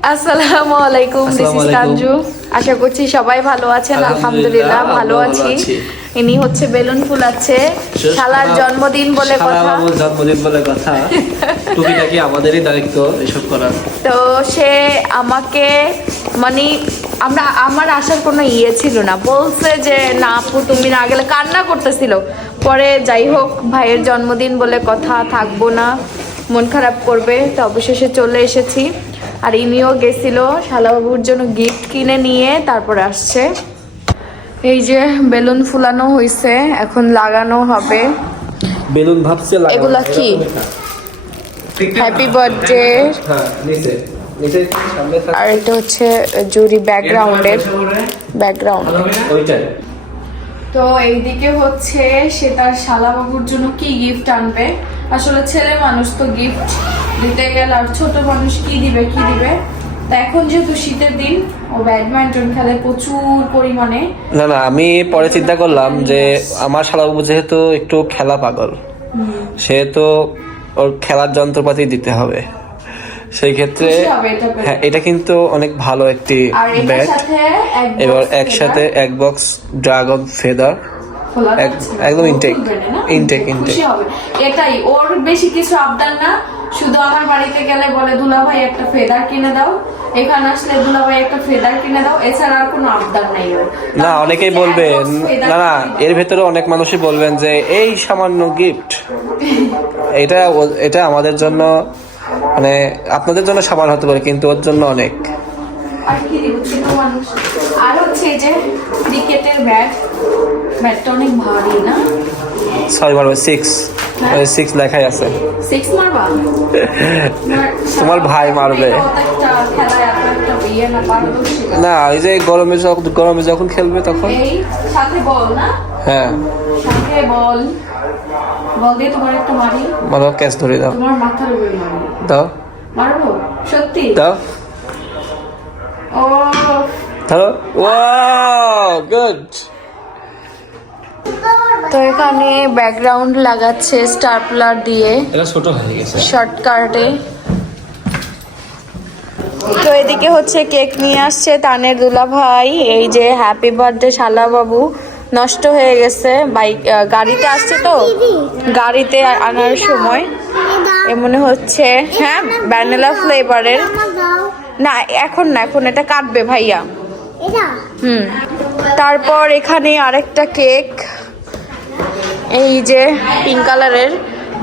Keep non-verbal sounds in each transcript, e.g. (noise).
আসসালামু আলাইকুম this is. Tanju আশা করছি সবাই ভালো আছেন আলহামদুলিল্লাহ, ভালো আছি। আছি। ইনি হচ্ছে বেলুন ফুলাচ্ছে শালার জন্মদিন বলে কথা। (laughs) জন্মদিন বলে কথা। টুকিটাকি আমাদেরই দায়িত্ব এসব করার? তো সে আমাকে মানে আমরা আমার আসার কোনো ইয়ে ছিল না। বলছে যে না আপু তুমি না গেলে কান্না করতেছিল। পরে যাই হোক ভাইয়ের জন্মদিন বলে কথা থাকব না। মন খারাপ করবে তো অবশেষে চলে এসেছি। আর ইনিও গেছিল শালাবাবুর জন্য গিফট কিনে নিয়ে তারপর আসছে। এই যে বেলুন ফুলানো হয়েছে এখন লাগানো হবে। বেলুন ভাবছে। এগুলা কি? হ্যাপি বার্থডে নিচে নিচে সামনে আর এটা হচ্ছে জুরি ব্যাকগ্রাউন্ডের ব্যাকগ্রাউন্ড তো এইদিকে হচ্ছে সে তার শালাবাবুর জন্য কি গিফট আনবে? আসলে ছেলে মানুষ তো গিফট দিতে গেলে আর ছোট মানুষ কি দিবে কি দিবে? তা এখন যেহেতু শীতের দিন ও ব্যাডমিন্টন খেলে প্রচুর পরিমাণে না না আমি পরে চিন্তা করলাম যে আমার শালাবাবু যেহেতু একটু খেলা পাগল সেহেতু ওর খেলার যন্ত্রপাতি দিতে হবে। সেই ক্ষেত্রে এটা হ্যাঁ এটা কিন্তু অনেক ভালো একটি ব্যাট এবার একসাথে এক বক্স ড্রাগন ফেদার। একদম খুশি intake। হবে। এটাই ওর বেশি কিছু আবদার না। শুধু আমার বাড়িতে গেলে বলে দুলাভাই একটা ফেদার কিনে দাও। এখানে আসলে দুলাভাই একটা ফেদার কিনে দাও। এছাড়া আর কোনো আবদার নাই ওর। না অনেকেই বলবে না না এর ভেতরে অনেক মানুষই বলবেন যে এই সামান্য গিফট (laughs) এটা এটা আমাদের জন্য মানে আপনাদের জন্য সামান হতে পারে কিন্তু ওর জন্য অনেক। আর কি মানুষ। আর হচ্ছে যে ক্রিকেটের ব্যাট ব্যাটটা অনেক ভারী না? ছয় মারবে সিক্স সিক্স লেখাই আছে। সিক্স মারবা? (laughs) তোমার ভাই মারবে। না এই যে গরমে যখন গরমে যখন খেলবে তখন সাথে বল না? হ্যাঁ। সাথে বল। বল দিয়ে তোমার একটা মারি। মারো ক্যাচ ধরে দাও। তোমার মাথার উপরে মারি। দাও। মারবো? সত্যি? দাও। ও ধরো। Wow good. তো এখানে ব্যাকগ্রাউন্ড লাগাচ্ছে স্টারপ্লার দিয়ে। এটা ছোট হয়ে গেছে। শর্টকাটে তো এদিকে হচ্ছে কেক নিয়ে আসছে তানের দুলা ভাই এই যে হ্যাপি বার্থডে শালা বাবু নষ্ট হয়ে গেছে। বাইক গাড়িতে আসছে তো? গাড়িতে আনার সময়। এ মনে হচ্ছে হ্যাঁ ভ্যানিলা ফ্লেভারের না এখন না এখন এটা কাটবে ভাইয়া। হুম। তারপর এখানে আরেকটা কেক। এই যে পিঙ্ক কালারের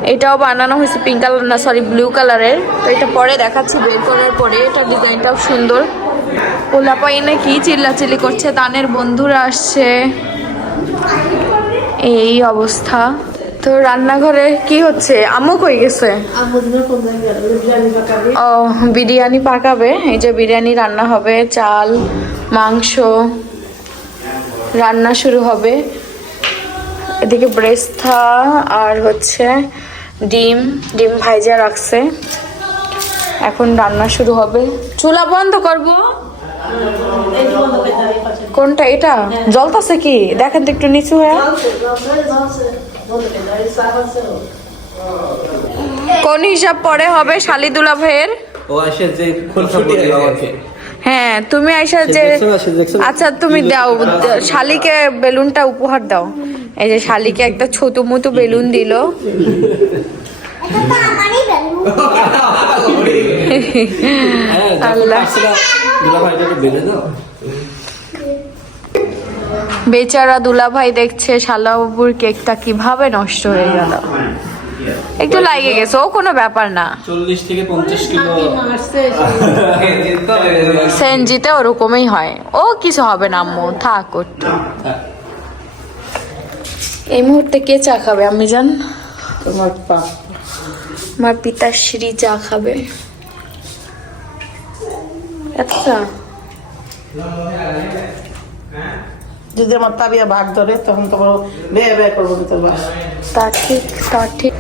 এটাও বানানো হয়েছে পিঙ্ক কালার না সরি ব্লু কালারের তো এটা পরে দেখাচ্ছি, বের করার পরে। এটা ডিজাইনটাও সুন্দর। পোলাপাই নাকি চিল্লাচিল্লি করছে তানের বন্ধুরা আসছে। এই অবস্থা। তো রান্নাঘরে কি হচ্ছে? আম্মু কই গেছে? ও, বিরিয়ানি পাকাবে। এই যে বিরিয়ানি রান্না হবে, চাল মাংস রান্না শুরু হবে। এদিকে ব্রেস্তা আর হচ্ছে ডিম ডিম ভাইজা রাখছে। এখন রান্না শুরু হবে। চুলা বন্ধ করব। কোনটা এটা? জ্বলতাছে কি? দেখেন তো একটু নিচু হয়ে। কোন হিসাব পরে হবে শালিদুলা ভাইয়ের? ও আসে যে হ্যাঁ তুমি আইসা যে? আচ্ছা তুমি দাও শালিকে বেলুনটা উপহার দাও। এই যে শালিকে একটা ছোট মতো বেলুন দিল। হ্যাঁ আল্লাহ। বেচারা দুলাভাই দেখছে শালাবাবুর কেকটা কীভাবে নষ্ট হয়ে গেল। একটু লাগে গেছে ও কোনো ব্যাপার না। চল্লিশ থেকে পঞ্চাশ কিলো। সেনজিতে ওরকমই হয়। ও কিছু হবে না আম্মু। থাক একটু এই মুহূর্তে কে চা খাবে আমি জান তোমার পা। আমার পিতাশ্রী চা খাবে। আচ্ছা। যদি আমার তাবিয়া ভাগ ধরে তখন তোমার বেয়ে বেয়ে করব তোর বাস। তা ঠিক তা ঠিক।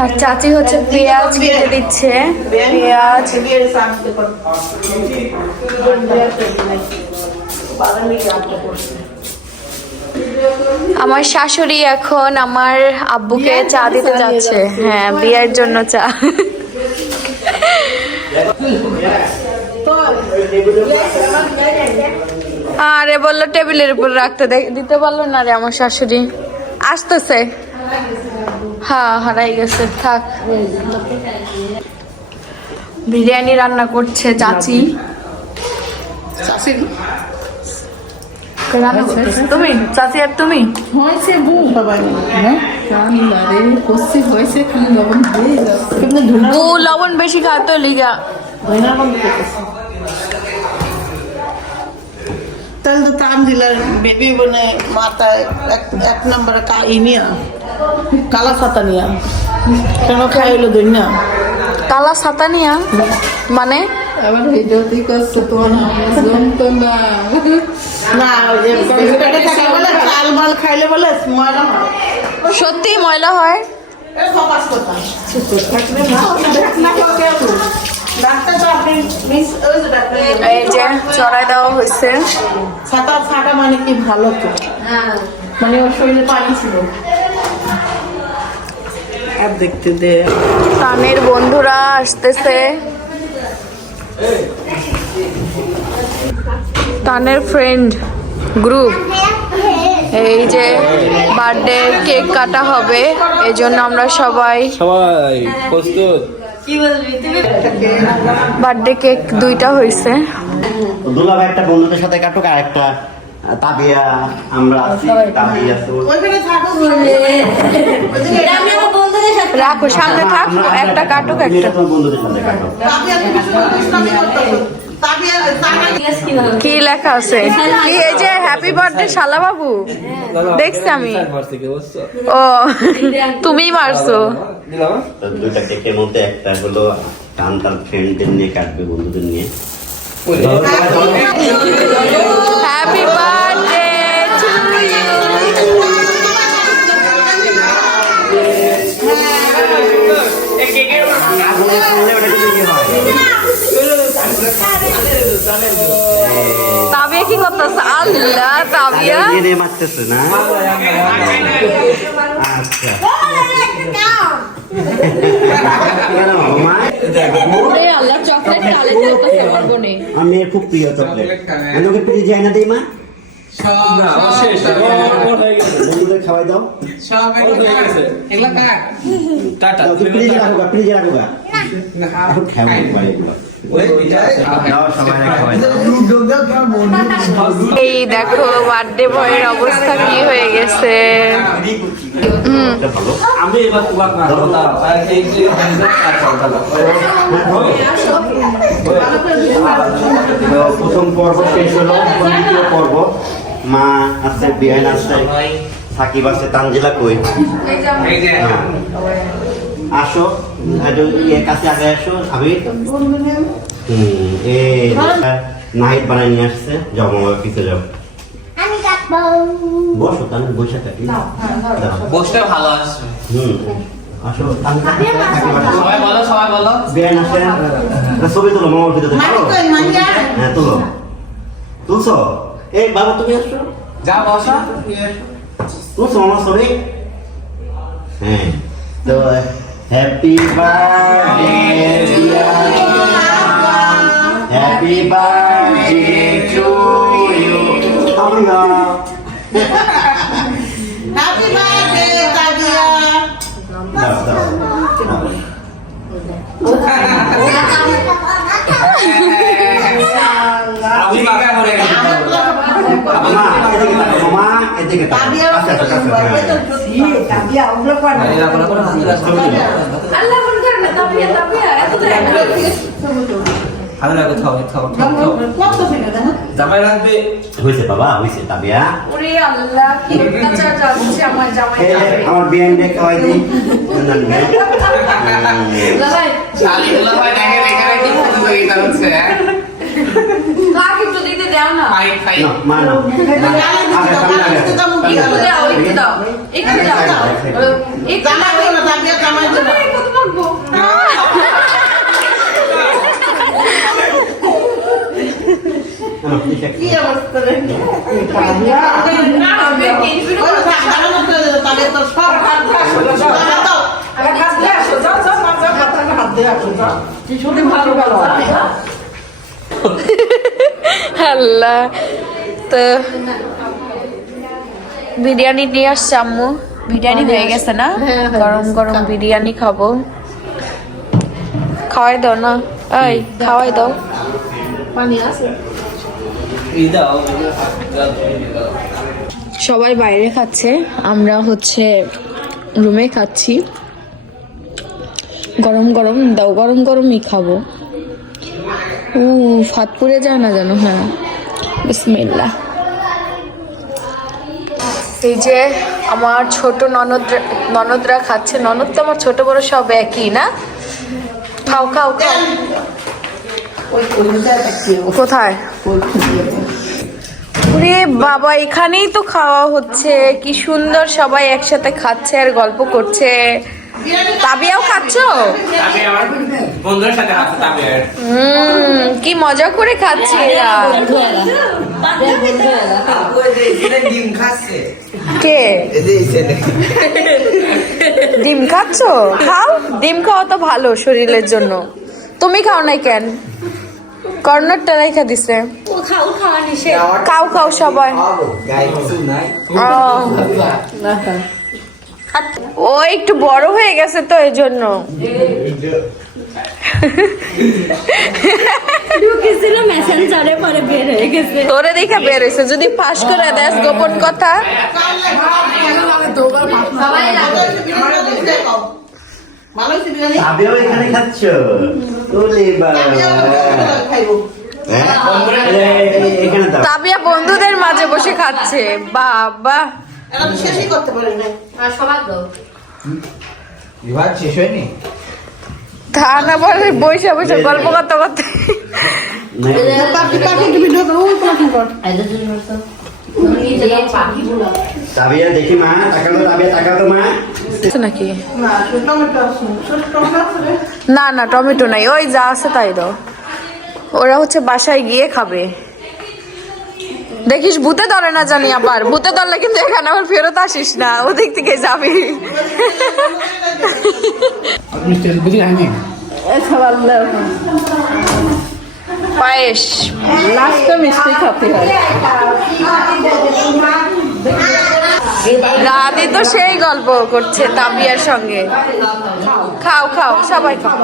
আর চাচি হচ্ছে পেঁয়াজ কেটে দিচ্ছে। পেঁয়াজ আমার শাশুড়ি এখন আমার আব্বুকে চা দিতে যাচ্ছে। হ্যাঁ বিয়ের জন্য চা। আরে বলল টেবিলের উপর রাখতে দিতে পারল না রে আমার শাশুড়ি। আসতেছে। হ্যাঁ হারাই গেছে থাক। বিরিয়ানি রান্না করছে চাচি। রান্না করতেছে? তুমি? চাচি আর তুমি? হয়েছে বউ সবাই হ্যাঁ? লবণ বেশি খাতো লিগা। তাহলে তো তানজিলার বেবি বনে মাথায় এক নম্বরে কা ই নিয়া কালা ছাতা নিয়া কেন খাইলো দুনিয়া কালা সাতানিয়া? মানে? আবার তোমার না না চাল মাল খাইলে বলে ময়লা হয়। সত্যি ময়লা হয়? এই যে চড়াই দেওয়া হয়েছে। ছাতা ছাটা মানে কি ভালো তো? মানে ওর শরীরে পানি ছিল। আর দেখতে দে। তানের বন্ধুরা আসতেছে। তানের ফ্রেন্ড গ্রুপ এই যে বার্থডে কেক কাটা হবে এই জন্য আমরা সবাই সবাই প্রস্তুত। বার্থডে কেক দুইটা হয়েছে দুলা ভাই একটা বন্ধুদের সাথে কাটুক আর একটা তাবিয়া। আমরা আছি তাবি আছে ওইখানে থাকো। রাখো সামনে থাক একটা কাটুক তুমি একটা। তুমি কি লেখা আছে? কি এই যে হ্যাপি বার্থডে শালা বাবু দেখছি আমি। ও তুমিই মারছো। দুইটা কেকের মধ্যে একটা হলো টান তার ফ্রেন্ডদের নিয়ে কাটবে বন্ধুদের নিয়ে। দিয়ে মারতেছে না? আচ্ছা। আমি খুব প্রিয় চকলেট। আমি ওকে প্রিয় যাই না দিই মা? বন্ধুদের খাওয়াই দাও। টাটা দাও, রাখো গা, রাখো তোমার এগুলো। এই দেখো বার্থডে বয়ের অবস্থা কি হয়ে গেছে। প্রথম পর্ব শেষ হলো দ্বিতীয় পর্ব। মা আছে বিহাইন আছে সাকিব আছে তানজিলা কই। আসো কাছে আগে আসো হুম এই বানাই নিয়ে আসছে। যাও মামা পিছে যাও। বসো তাহলে বসে থাকি। দাও। বসটা ভালো আসছে হুম আসো। সবাই বলো সবাই বলো। বিহাইন আসে? ছবি তোলো মামার ভিতরে মানি তোলো। হ্যাঁ তুলো। তুলছো? এই বাবা তুমি আসো যা বসা। তুলছো মামা ছবি? হ্যাঁ তো happy birthday happy birthday to you আমরা হ্যাপি বার্থডে তাবিয়া দাও দাও দাও। আমি বাঁকা করে গেলাম মামা এদিকে তাকাও মামা এদিকে তাকাও তাবিয়া হ্যাঁ তাবিয়া ওগুলো করে না। আল্লাহ করে না তাবিয়া তাবিয়া এত ভালো লাগে থাও থাও থাও থাও। কত থেকে দেখো জামাই রাখবে। হয়েছে বাবা হয়েছে তাবিয়া ওরে আল্লাহ কি অত্যাচার চালাচ্ছে আমার জামাই। আমার বিয়ান ডে খাওয়াই দিই। নন্দন ভাই শালি গুলো ভাই দেখে কি প্রতিযোগিতা হচ্ছে কাক একটু দিতে দাও না? ফাইট ফাইট না মা না। সামনে আগে একটু দাও একটু দাও একটু দাও। একটু দিও। না তাবিয়া জামাই দিও। না কত মাগবো কি অবস্থা রে? তাবিয়া ওই থাক দাঁড়ানো তো সব হাত দাও। আগে হাত দিয়ে যাও যাও মা হাত যাও। কি শুধু ভালো ভালো আল্লাহ তো বিরিয়ানি নিয়ে আসছে আম্মু। বিরিয়ানি হয়ে গেছে না? গরম গরম বিরিয়ানি খাব। খাওয়াই দাও না। এই খাওয়াই দাও। পানি আছে? সবাই বাইরে খাচ্ছে আমরা হচ্ছে রুমে খাচ্ছি। গরম গরম দাও গরম গরমই খাব। উ ফাত পুড়ে যায় না জানো হ্যাঁ। বিসমিল্লাহ। এই যে আমার ছোট ননদ, ননদরা খাচ্ছে, ননদ তো আমার ছোট বড় সব একই, না? খাও খাও খাও। কোথায়? ওরে বাবা, এখানেই তো খাওয়া হচ্ছে। কি সুন্দর সবাই একসাথে খাচ্ছে আর গল্প করছে। তাবিয়াও খাচ্ছ? কি মজা করে খাচ্ছে এরা। কে? ডিম খাচ্ছ? খাও ডিম খাওয়া তো ভালো শরীরের জন্য। তুমি খাও নাই কেন? কর্নারটা রেখা দিছে। খাও খাও সবাই। গাই কিছু নাই। আহ। ও একটু বড় হয়ে গেছে তো এই জন্য ঢুকেছিল মেসেঞ্জারে পরে বের হয়ে গেছে। তোরে দেখা বের হয়েছে যদি পাস করে দেস গোপন কথা। এখানে খাচ্ছ। হ্যাঁ? তাবিয়া বন্ধুদের মাঝে বসে খাচ্ছে। বাবা। এখন শেষই করতে পারি না বিভাগ শেষ হয়নি? বসে বসে গল্প করতে করতে। দেখি মা তাকালো মা। নাকি। না না টমেটো নাই ওই যা আছে তাই দাও। ওরা হচ্ছে বাসায় গিয়ে খাবে। দেখিস ভূতে ধরে না জানি আবার। ভূতে ধরলে কিন্তু এখানে আবার ফেরত আসিস না। ওদিক থেকে যাবি। পায়েস। লাস্টে মিষ্টি খেতে হয়। রাধি তো সেই গল্প করছে তাবিয়ার সঙ্গে। খাও খাও সবাই খাও।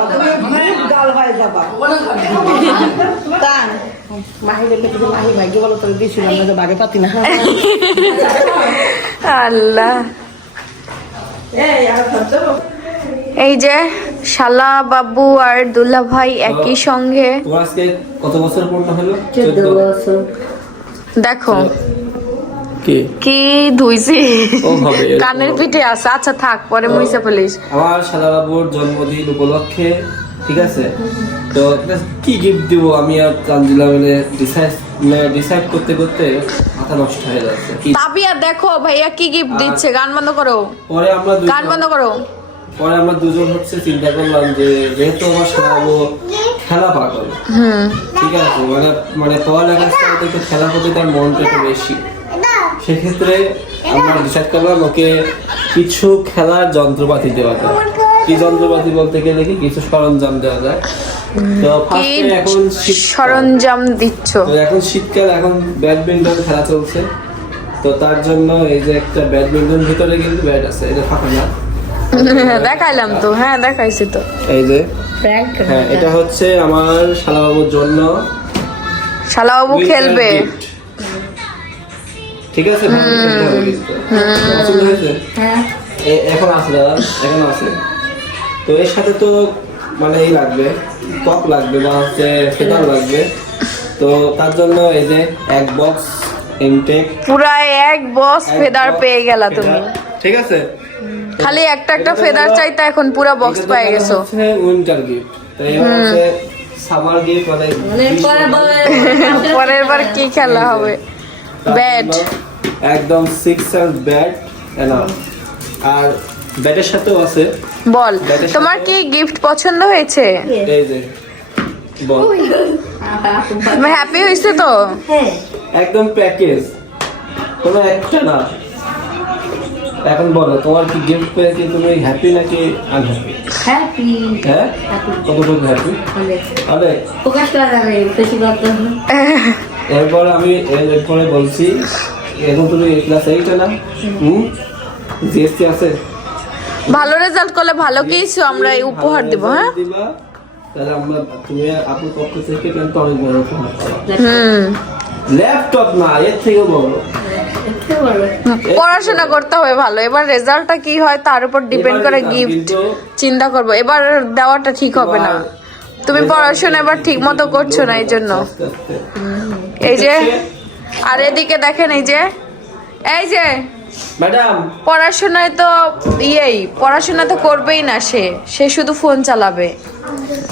এই আর খাচ্ছ এই যে শালা বাবু আর দুল্লা ভাই একই সঙ্গে কত বছর পূর্ণ হলো? দেখো কি? কি ধুইছি? ও হবে কানের পিঠে আছে। আচ্ছা থাক পরে মুইসা আমার জন্মদিন উপলক্ষে ঠিক আছে? তো কি গিফট দিব? আমি আর তানজিলা মিলে ডিসাইড ডিসাইড করতে করতে মাথা নষ্ট হয়ে যাচ্ছে। তাবিয়া দেখো ভাইয়া কি গিফট দিচ্ছে? গান বন্ধ করো। পরে আমরা গান বন্ধ করো। পরে আমরা দুজন হচ্ছে চিন্তা করলাম যে যেহেতু আমার শালাবাবু খেলা পাগল হুম। ঠিক আছে? মানে মানে পড়ালেখার সাথে খেলা প্রতি তার মনটা একটু বেশি। সেক্ষেত্রে আমরা ডিসাইড করলাম ওকে কিছু খেলার যন্ত্রপাতি দেওয়া যায় কি যন্ত্রপাতি বলতে গেলে কি কিছু সরঞ্জাম দেওয়া যায় তো ফার্স্টে এখন। সরঞ্জাম দিচ্ছ? তো এখন শীতকাল এখন ব্যাডমিন্টন খেলা চলছে। তো তার জন্য এই যে একটা ব্যাডমিন্টন ভিতরে কিন্তু ব্যাট আছে এটা ফাঁকা না (laughs) দেখাইলাম তো হ্যাঁ দেখাইছি তো। এই যে। হ্যাঁ এটা হচ্ছে আমার শালাবাবুর জন্য শালা বাবু winter খেলবে। ঠিক আছে? হয়েছে? এ- এখন আছে দাদা এখন আছে। তো এর সাথে তো মানে এই লাগবে কক লাগবে বা হচ্ছে ফেদার লাগবে। তো তার জন্য এই যে এক বক্স ইনটেক পুরা এক বস ফেদার পেয়ে গেলা তুমি। ঠিক আছে? খালি একটা একটা ফেদার চাইতে এখন পুরা বক্স পেয়ে গেছো। উইন্টার গিফট তো হচ্ছে সামার গিফট মানে (laughs) পরের বার কি খেলা হবে? ব্যাট একদম সিক্স আর ব্যাট এনাফ আর ব্যাটের সাথেও আছে। বল তোমার কি গিফট পছন্দ হয়েছে? এই যে বল। তুমি হ্যাপি হয়েছে তো? একদম প্যাকেজ কোনো একটা না। এখন বলো তোমার কি গিফট পেয়ে কি তুমি হ্যাপি নাকি আনহ্যাপি হ্যাপি হ্যাঁ? কতটুকু হ্যাপি প্রকাশ করা যাবে (laughs) এরপরে আমি এরপরে বলছি এখন তুমি ক্লাস এইটে না হুম? জিএসটি আছে। ভালো রেজাল্ট করলে ভালো কিছু আমরা এই উপহার দেব হ্যাঁ? তাহলে আমরা তুমি আপনার পক্ষ থেকে কিন্তু অনেক বড় উপহার হুম। ল্যাপটপ না এর থেকেও বড়। পড়াশোনা করতে হবে ভালো। এবার রেজাল্টটা কি হয় তার উপর ডিপেন্ড করে গিফট চিন্তা করব। এবার দেওয়াটা ঠিক হবে না। তুমি পড়াশোনা এবার ঠিক মতো করছ না এই জন্য এই যে আর এদিকে দেখেন এই যে এই যে ম্যাডাম। পড়াশোনায় তো ইয়েই পড়াশোনা তো করবেই না সে সে শুধু ফোন চালাবে।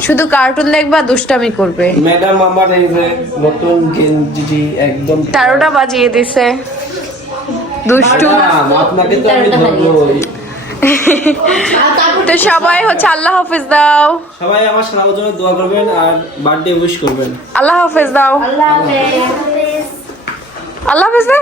শুধু কার্টুন দেখবা দুষ্টামি করবে। ম্যাডাম আমার এই যে নতুন গেঞ্জি একদম তেরোটা বাজিয়ে দিছে। দুষ্টু। আপনাকে তো আমি ধরবই। তো সবাই হচ্ছে আল্লাহ হাফিজ দাও। সবাই আমার সারা জন্য দোয়া করবেন আর বার্থডে উইশ করবেন। আল্লাহ হাফিজ দাও। আল্লাহ হাফিজ। দে